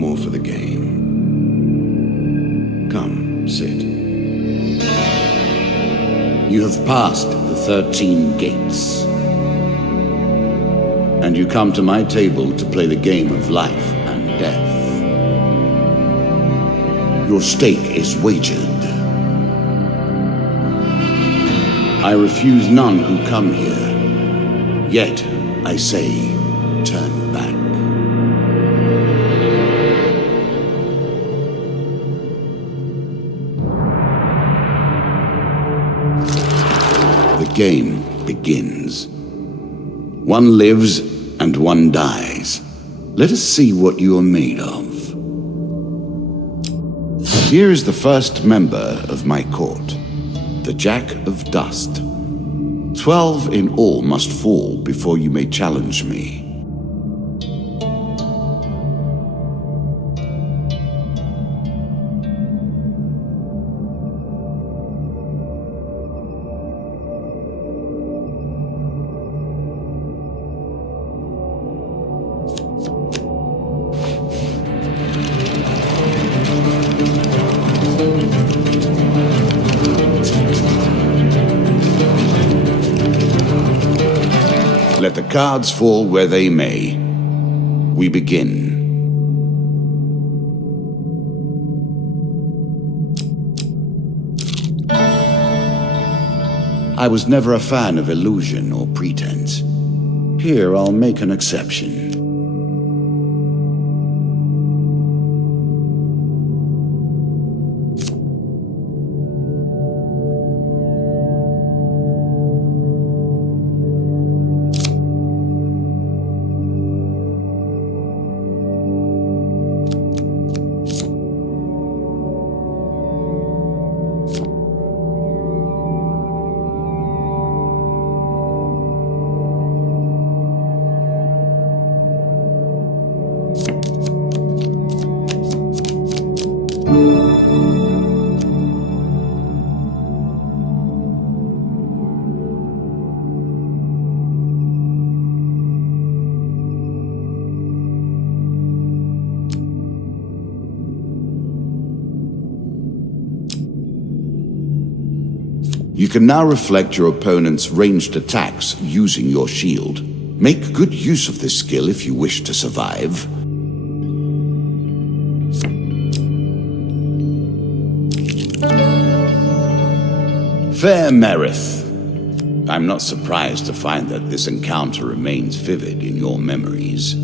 more for the game. Come, sit. You have passed the 13 gates. And you come to my table to play the game of life and death. Your stake is wagered. I refuse none who come here. Yet, I say, turn back. The game begins. One lives and one dies. Let us see what you are made of. Here is the first member of my court, the Jack of Dust. 12 in all must fall before you may challenge me. Let the cards fall where they may. We begin. I was never a fan of illusion or pretense. Here, I'll make an exception. You can now reflect your opponent's ranged attacks using your shield. Make good use of this skill if you wish to survive. Fair Merith, I'm not surprised to find that this encounter remains vivid in your memories.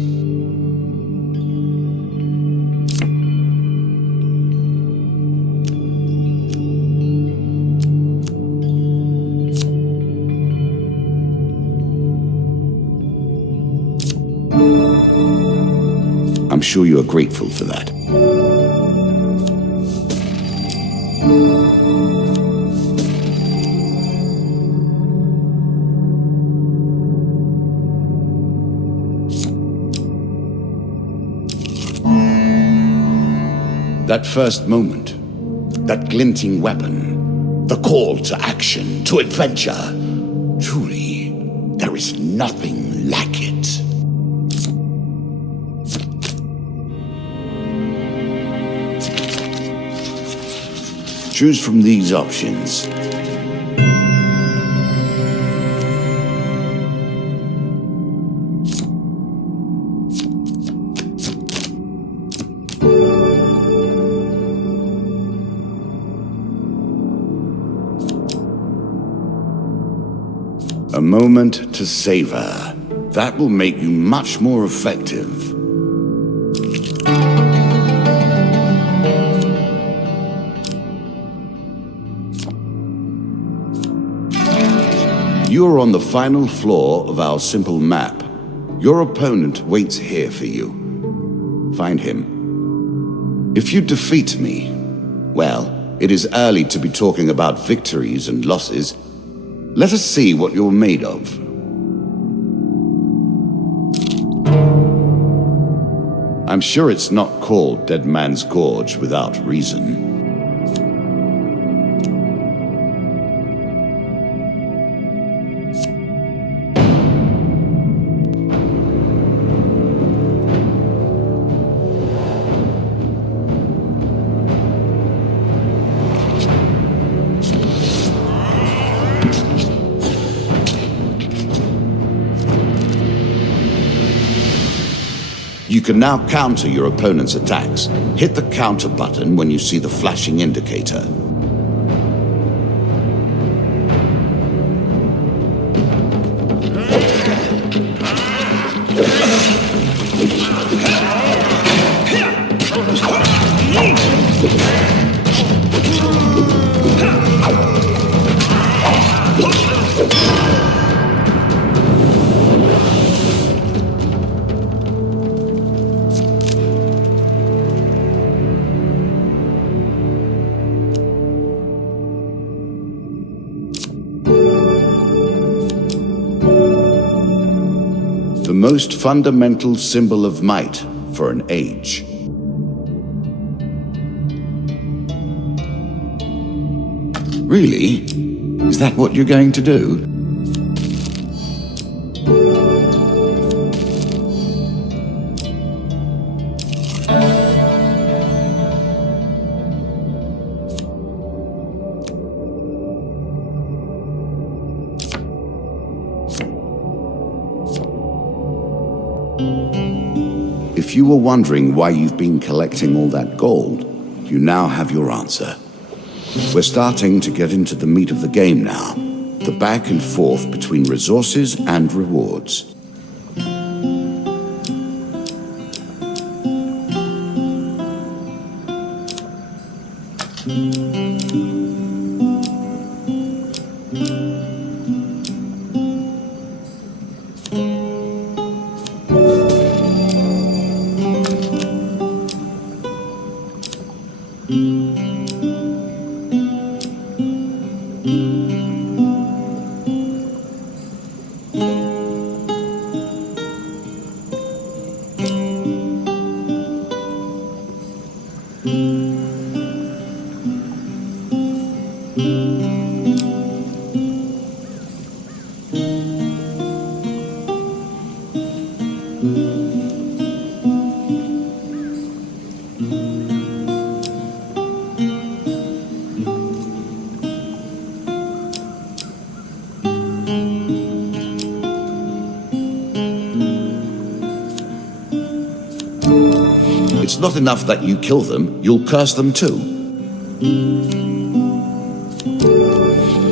I'm sure you are grateful for that. That first moment, that glinting weapon, the call to action, to adventure. Truly, there is nothing like it. Choose from these options. A moment to savor. That will make you much more effective. You are on the final floor of our simple map. Your opponent waits here for you. Find him. If you defeat me, well, it is early to be talking about victories and losses. Let us see what you're made of. I'm sure it's not called Dead Man's Gorge without reason. You can now counter your opponent's attacks. Hit the counter button when you see the flashing indicator. The most fundamental symbol of might for an age. Really? Is that what you're going to do? If you were wondering why you've been collecting all that gold, you now have your answer. We're starting to get into the meat of the game now, the back and forth between resources and rewards. It's not enough that you kill them, you'll curse them too.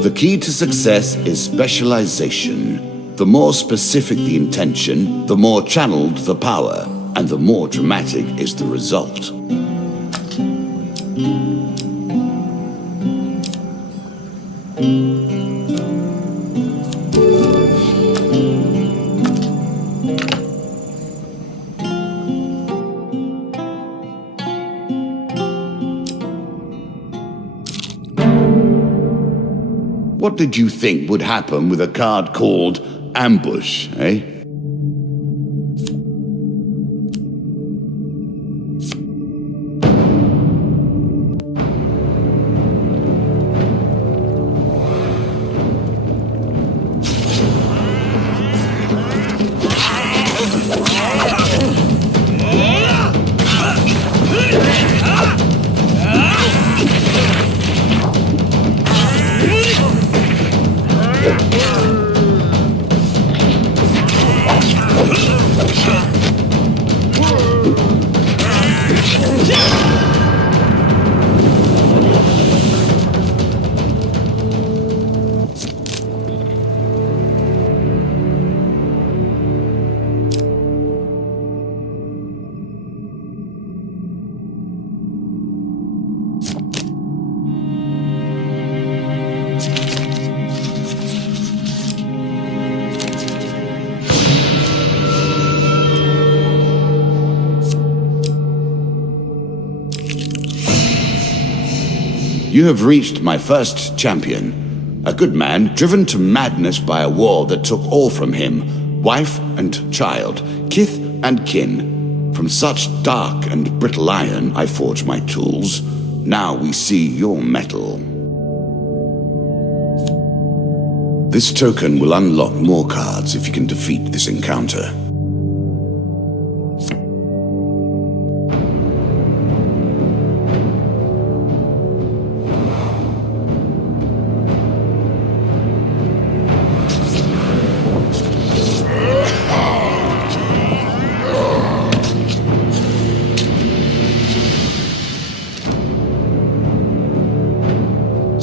The key to success is specialization. The more specific the intention, the more channeled the power, and the more dramatic is the result. What did you think would happen with a card called Ambush, eh? You have reached my first champion, a good man driven to madness by a war that took all from him, wife and child, kith and kin. From such dark and brittle iron I forge my tools. Now we see your metal. This token will unlock more cards if you can defeat this encounter.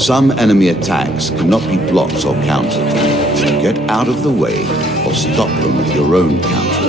Some enemy attacks cannot be blocked or countered. Get out of the way or stop them with your own counterattack.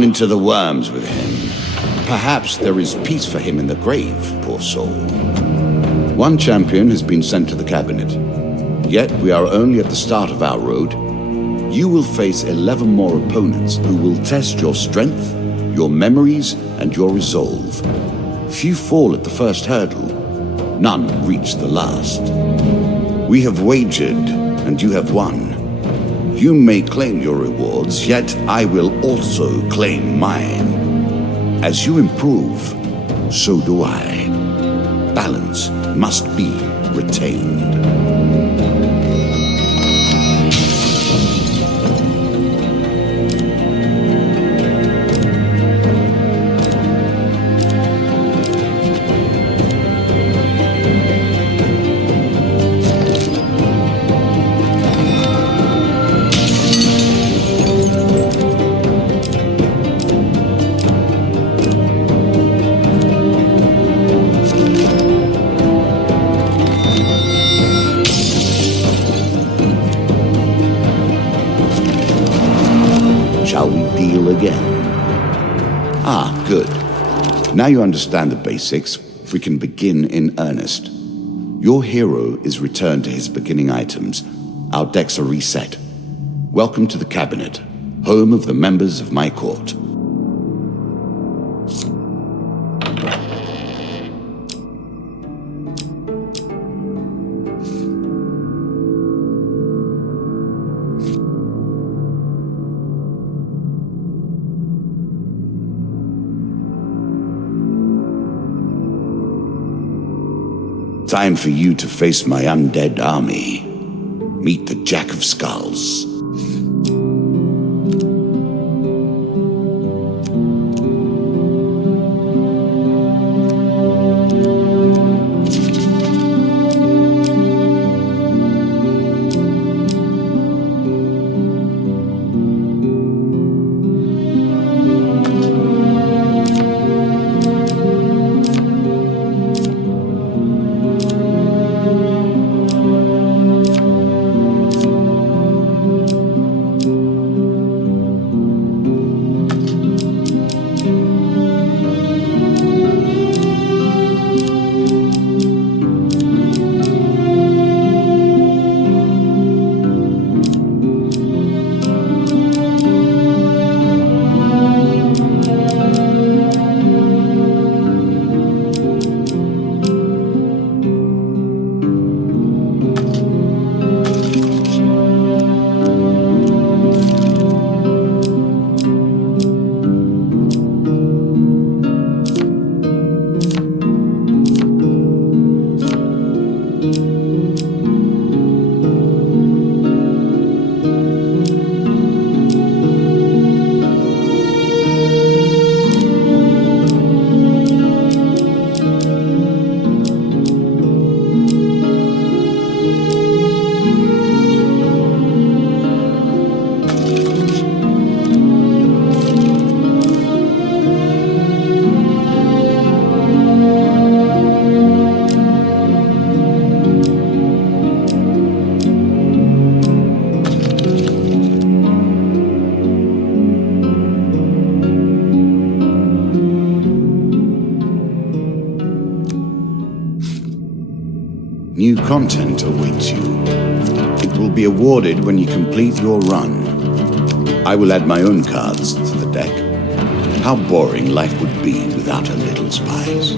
Into the worms with him. Perhaps there is peace for him in the grave, poor soul. One champion has been sent to the cabinet. Yet we are only at the start of our road. You will face 11 more opponents who will test your strength, your memories, and your resolve. Few fall at the first hurdle. None reach the last. We have wagered, and you have won. You may claim your rewards, yet I will also claim mine. As you improve, so do I. Balance must be retained. Now you understand the basics, we can begin in earnest. Your hero is returned to his beginning items. Our decks are reset. Welcome to the cabinet, home of the members of my court. Time for you to face my undead army. Meet the Jack of Skulls. New content awaits you. It will be awarded when you complete your run. I will add my own cards to the deck. How boring life would be without a little spice.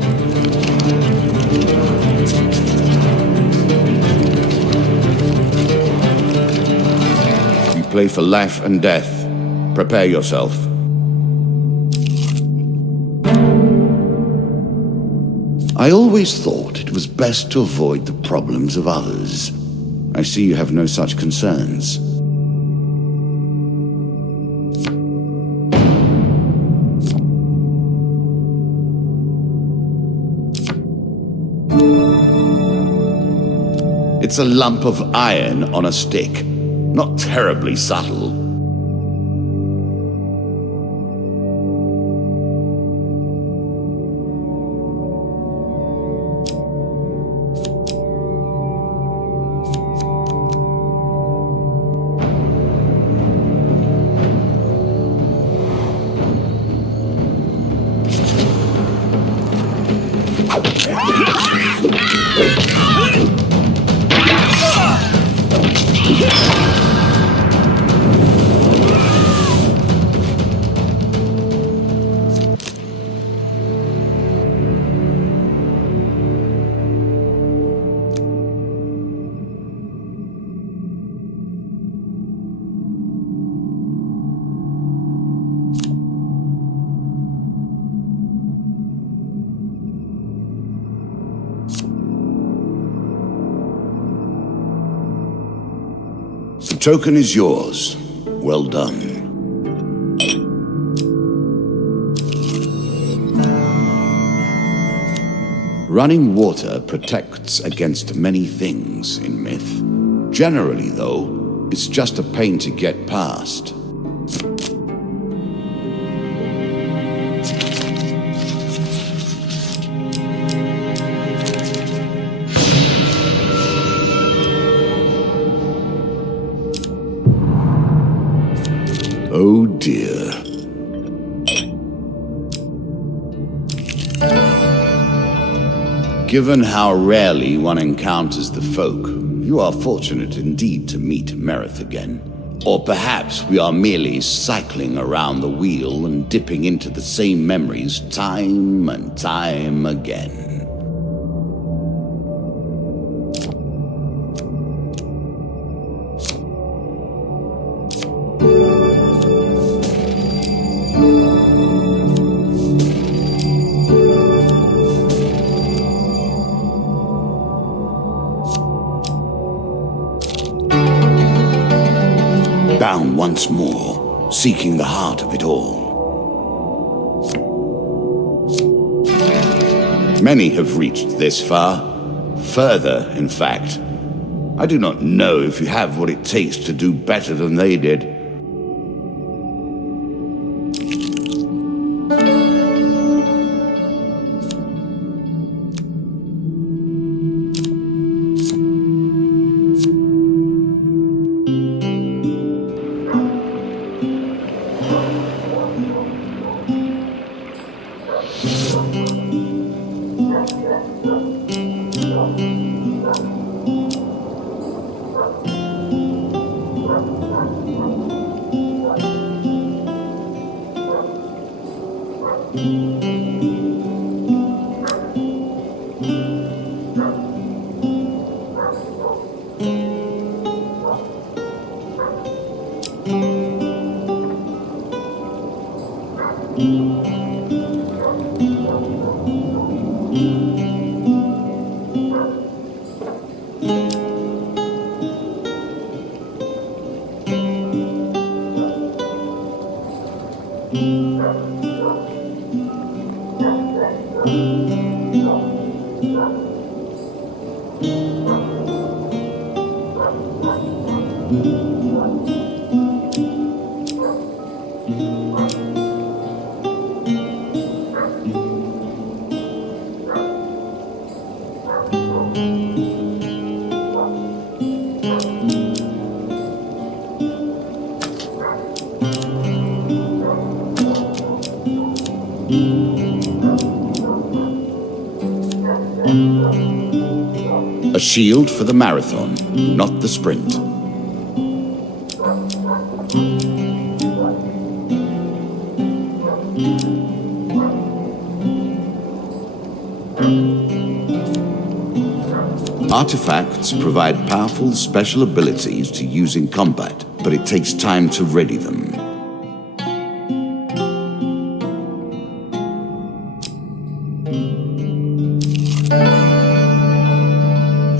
We play for life and death. Prepare yourself. I always thought it was best to avoid the problems of others. I see you have no such concerns. It's a lump of iron on a stick. Not terribly subtle. The token is yours. Well done. Running water protects against many things in myth. Generally, though, it's just a pain to get past. Oh dear. Given how rarely one encounters the folk, you are fortunate indeed to meet Merith again. Or perhaps we are merely cycling around the wheel and dipping into the same memories time and time again. Bound once more, seeking the heart of it all. Many have reached this far. Further, in fact. I do not know if you have what it takes to do better than they did. A shield for the marathon, not the sprint. Artifacts provide powerful special abilities to use in combat. but it takes time to ready them.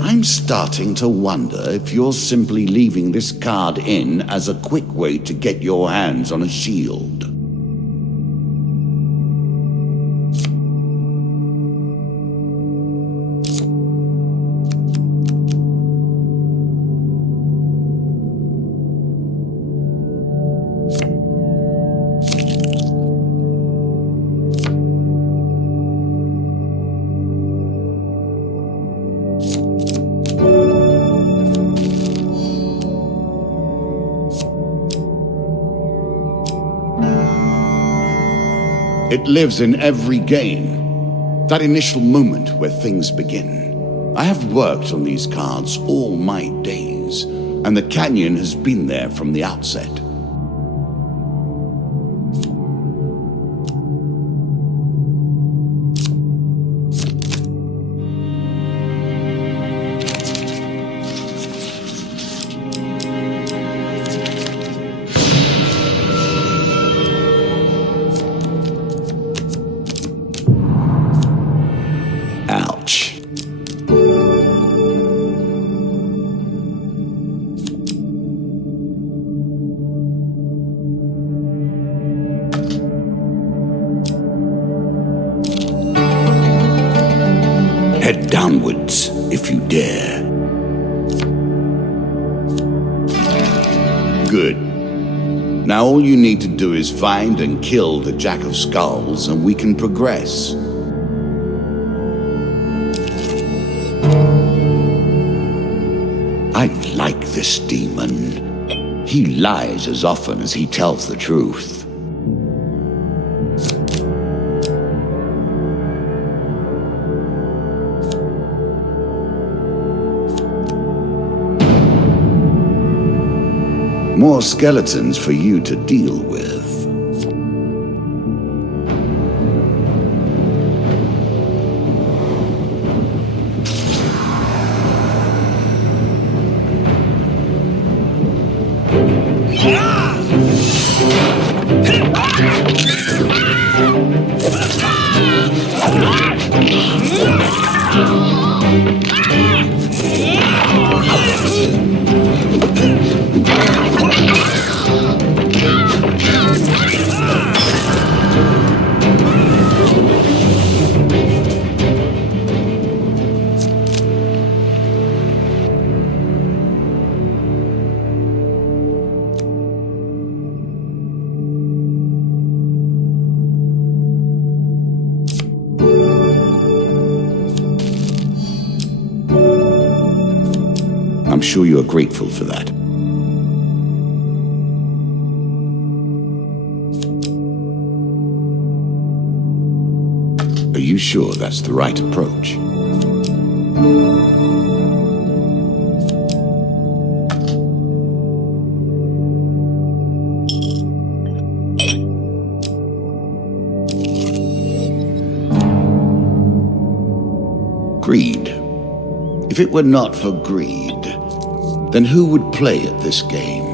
I'm starting to wonder if you're simply leaving this card in as a quick way to get your hands on a shield. It lives in every game. That initial moment where things begin. I have worked on these cards all my days, and the canyon has been there from the outset. Ouch. Head downwards, if you dare. Good. Now all you need to do is find and kill the Jack of Skulls, and we can progress. I like this demon. He lies as often as he tells the truth. More skeletons for you to deal with. I'm sure you are grateful for that. Are you sure that's the right approach? Greed. If it were not for greed, then who would play at this game?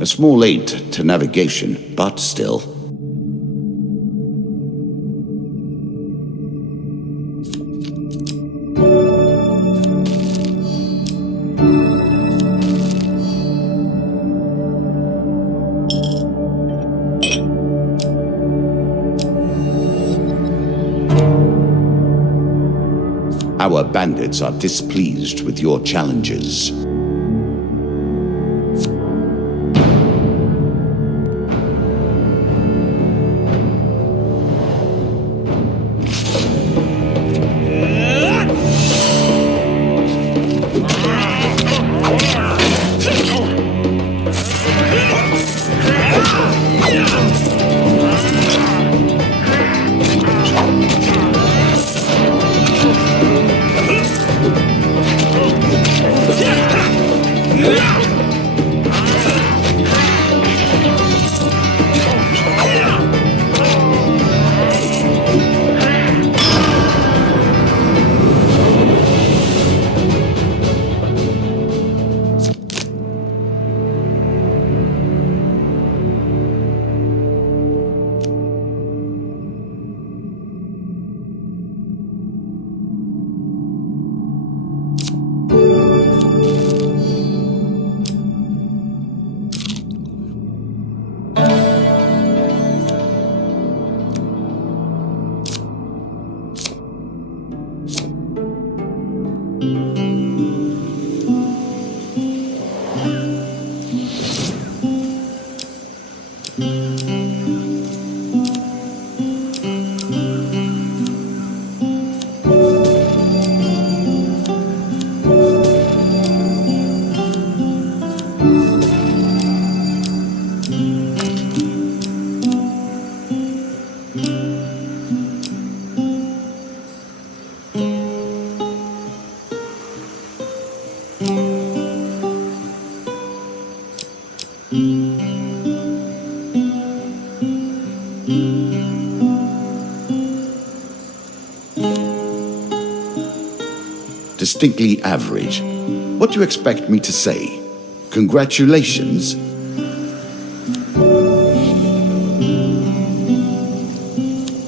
A small aid to navigation, but still. Our bandits are displeased with your challenges. Distinctly average. What do you expect me to say? Congratulations?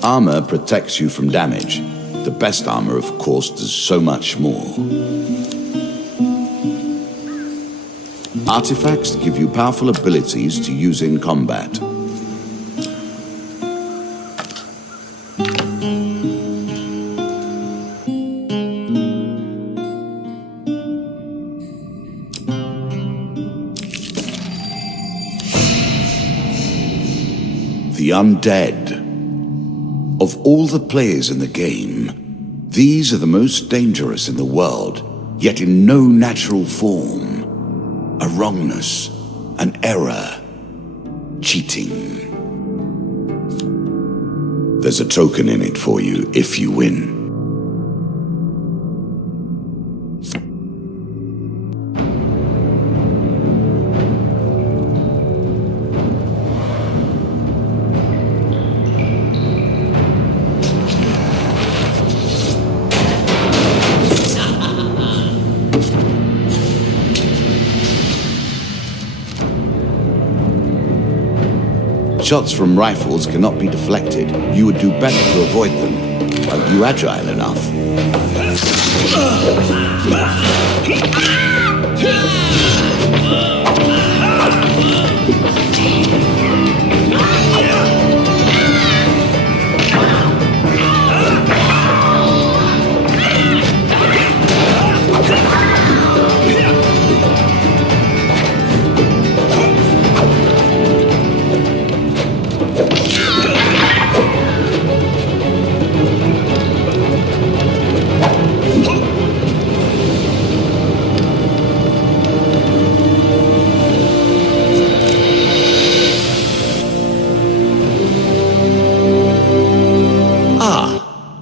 Armor protects you from damage. The best armor, of course, does so much more. Artifacts give you powerful abilities to use in combat. The undead. Of all the players in the game, these are the most dangerous in the world, yet in no natural form. A wrongness, an error, cheating. There's a token in it for you if you win. Shots from rifles cannot be deflected. You would do better to avoid them. Are you agile enough?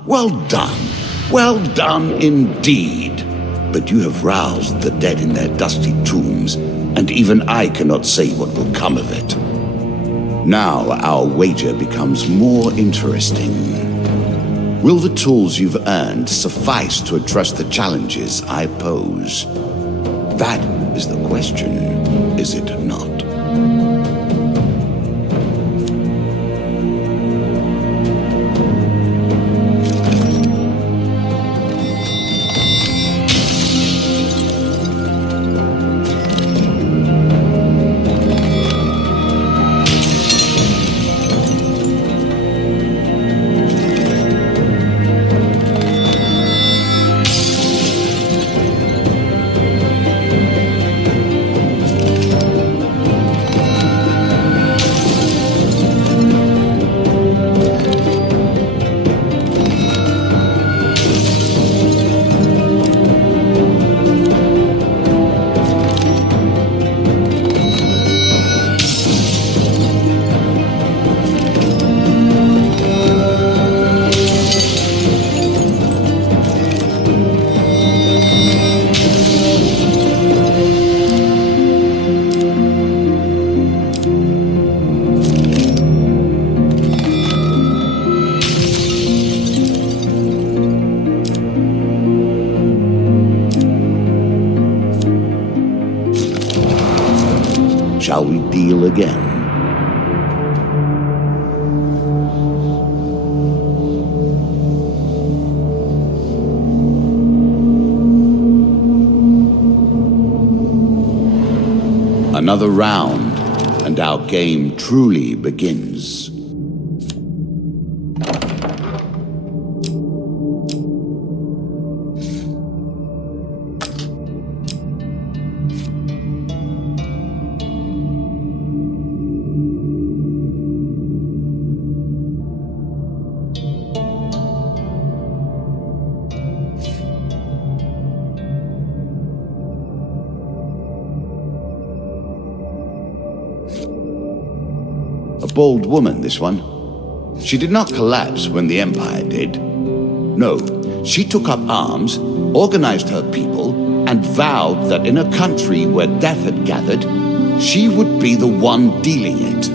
Well done. Well done indeed. But you have roused the dead in their dusty tombs, and even I cannot say what will come of it. Now our wager becomes more interesting. Will the tools you've earned suffice to address the challenges I pose? That is the question, is it not? shall we deal again? Another round, and our game truly begins. A bold woman, this one. She did not collapse when the Empire did. No, she took up arms, organized her people, and vowed that in a country where death had gathered, she would be the one dealing it.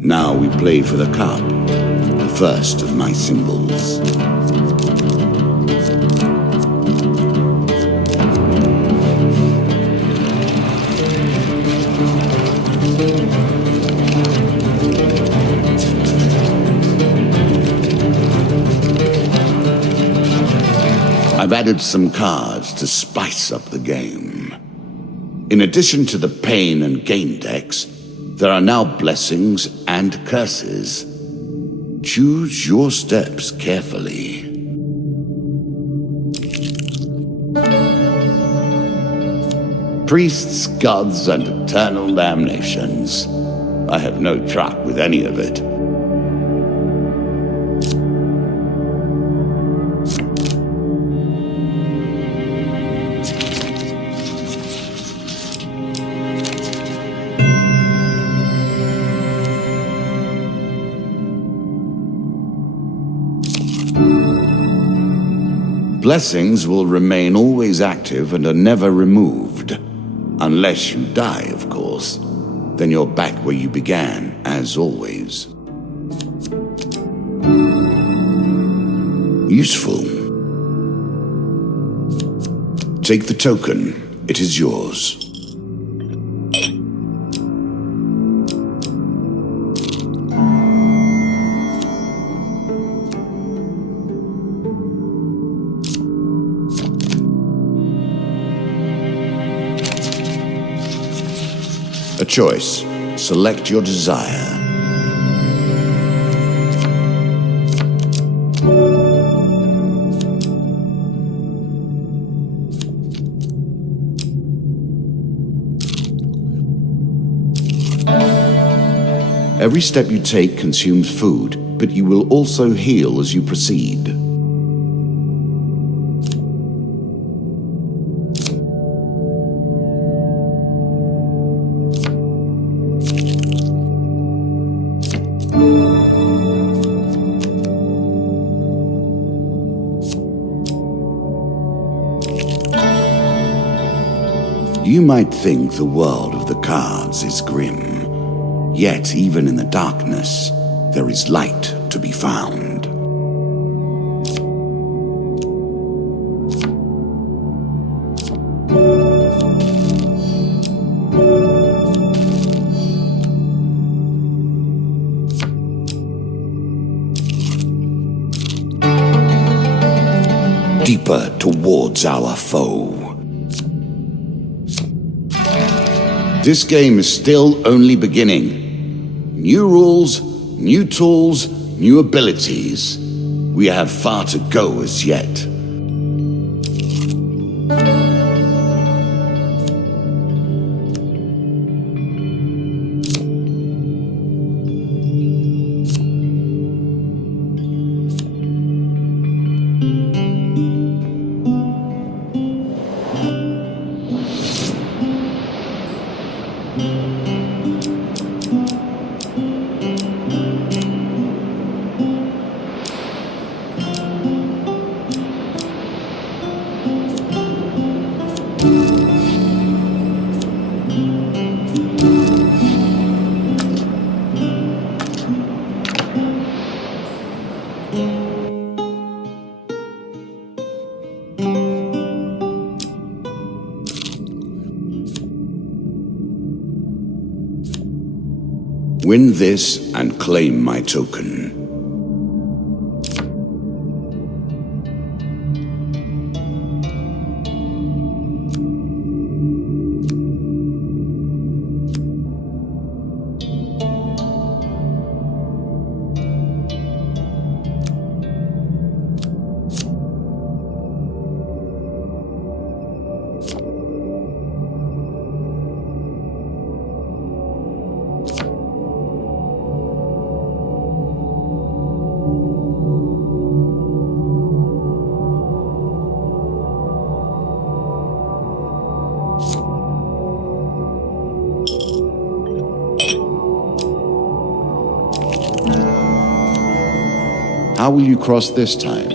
Now we play for the cup, the first of my symbols. I've added some cards to spice up the game. In addition to the pain and gain decks, there are now blessings and curses. Choose your steps carefully. Priests, gods, and eternal damnations. I have no truck with any of it. Blessings will remain always active and are never removed. Unless you die, of course. Then you're back where you began, as always. Useful. Take the token. It is yours. A choice. Select your desire. Every step you take consumes food, but you will also heal as you proceed. You might think the world of the cards is grim, yet even in the darkness, there is light to be found. Deeper towards our foe. This game is still only beginning. New rules, new tools, new abilities. We have far to go as yet. Win this and claim my token. How will you cross this time?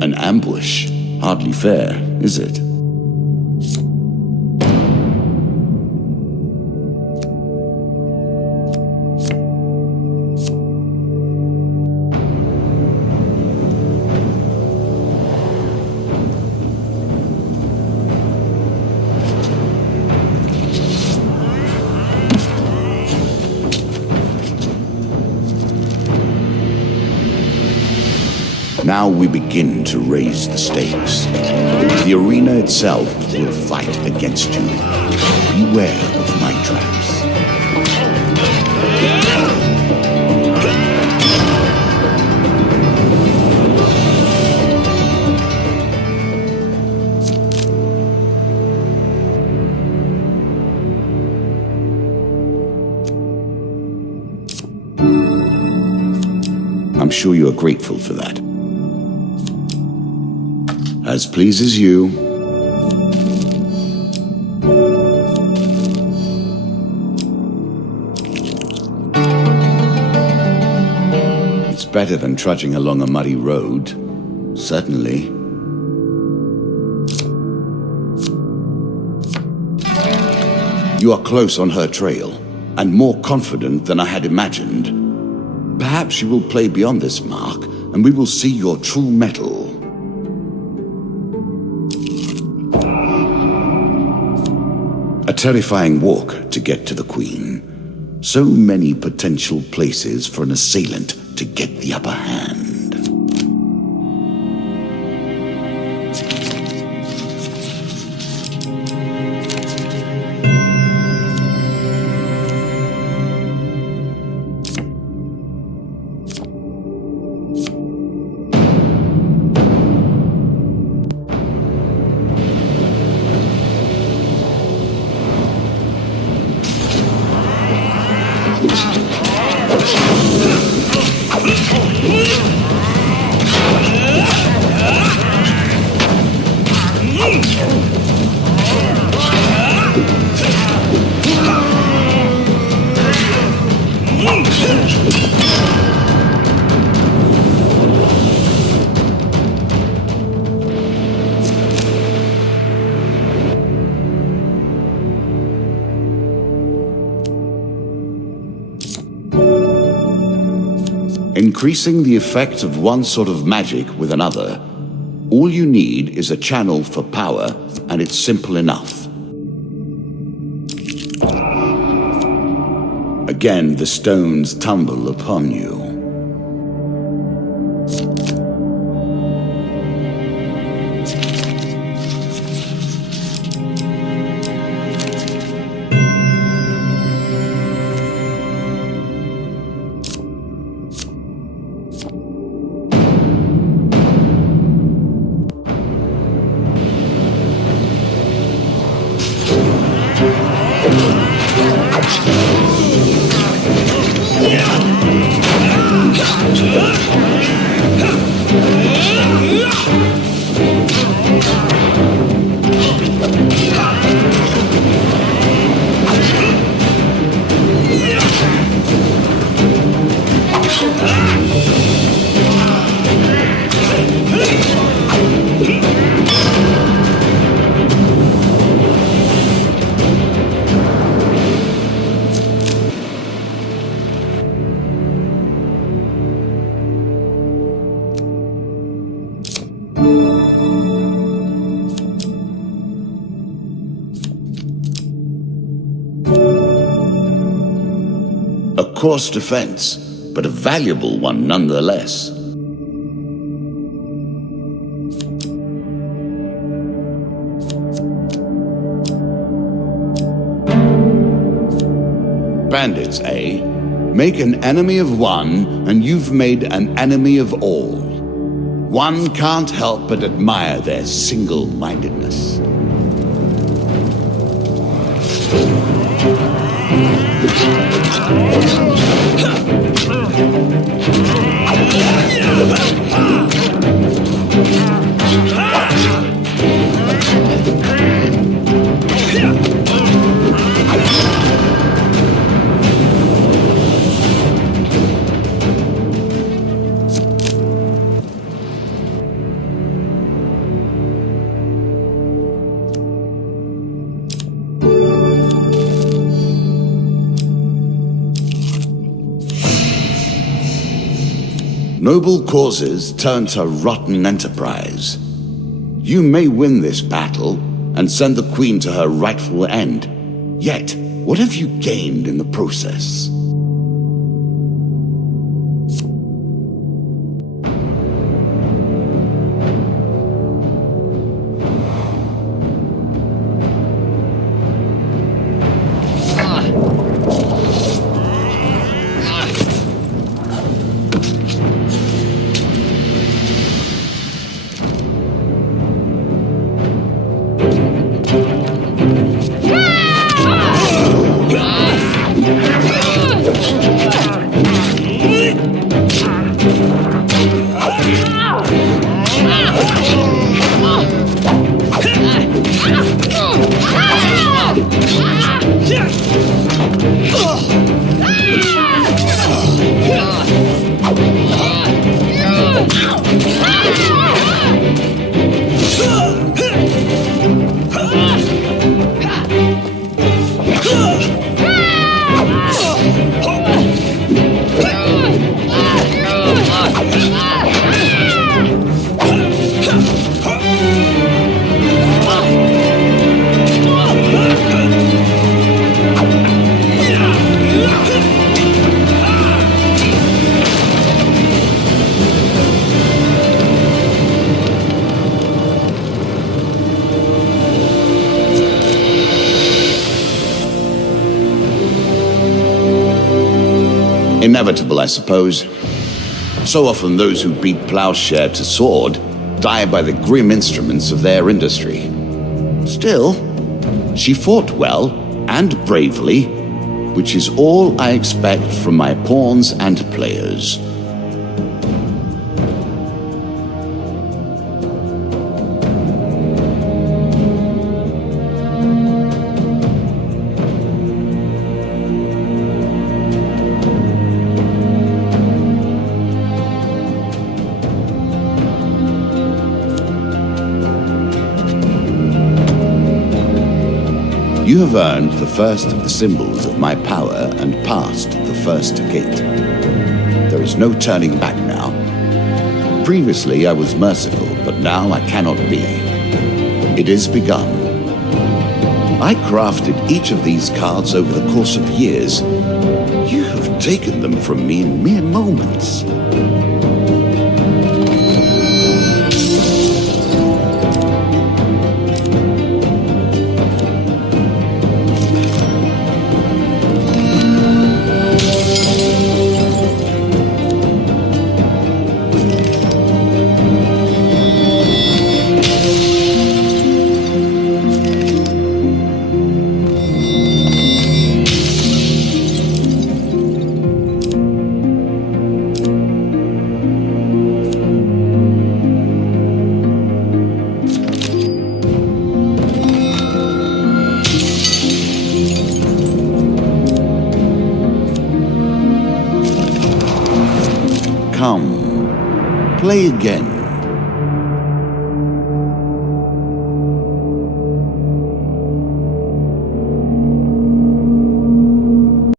An ambush? Hardly fair, is it? Now we begin to raise the stakes. The arena itself will fight against you. Beware of my traps. I'm sure you are grateful for that. As pleases you. It's better than trudging along a muddy road, certainly. You are close on her trail, and more confident than I had imagined. Perhaps you will play beyond this mark, and we will see your true mettle. A terrifying walk to get to the Queen. So many potential places for an assailant to get the upper hand. increasing the effect of one sort of magic with another. All you need is a channel for power, and it's simple enough. Again, the stones tumble upon you. A coarse defense, but a valuable one nonetheless. Bandits, eh? Make an enemy of one, and you've made an enemy of all. One can't help but admire their single-mindedness. Noble causes turn to rotten enterprise. You may win this battle and send the Queen to her rightful end. Yet, what have you gained in the process? Inevitable, I suppose. So often those who beat plowshare to sword die by the grim instruments of their industry. Still, she fought well and bravely, which is all I expect from my pawns and players. You have earned the first of the symbols of my power and passed the first gate. There There is no turning back now. Previously I was merciful, but now I cannot be. It is begun. I crafted each of these cards over the course of years. You have taken them from me in mere moments. Come, play again.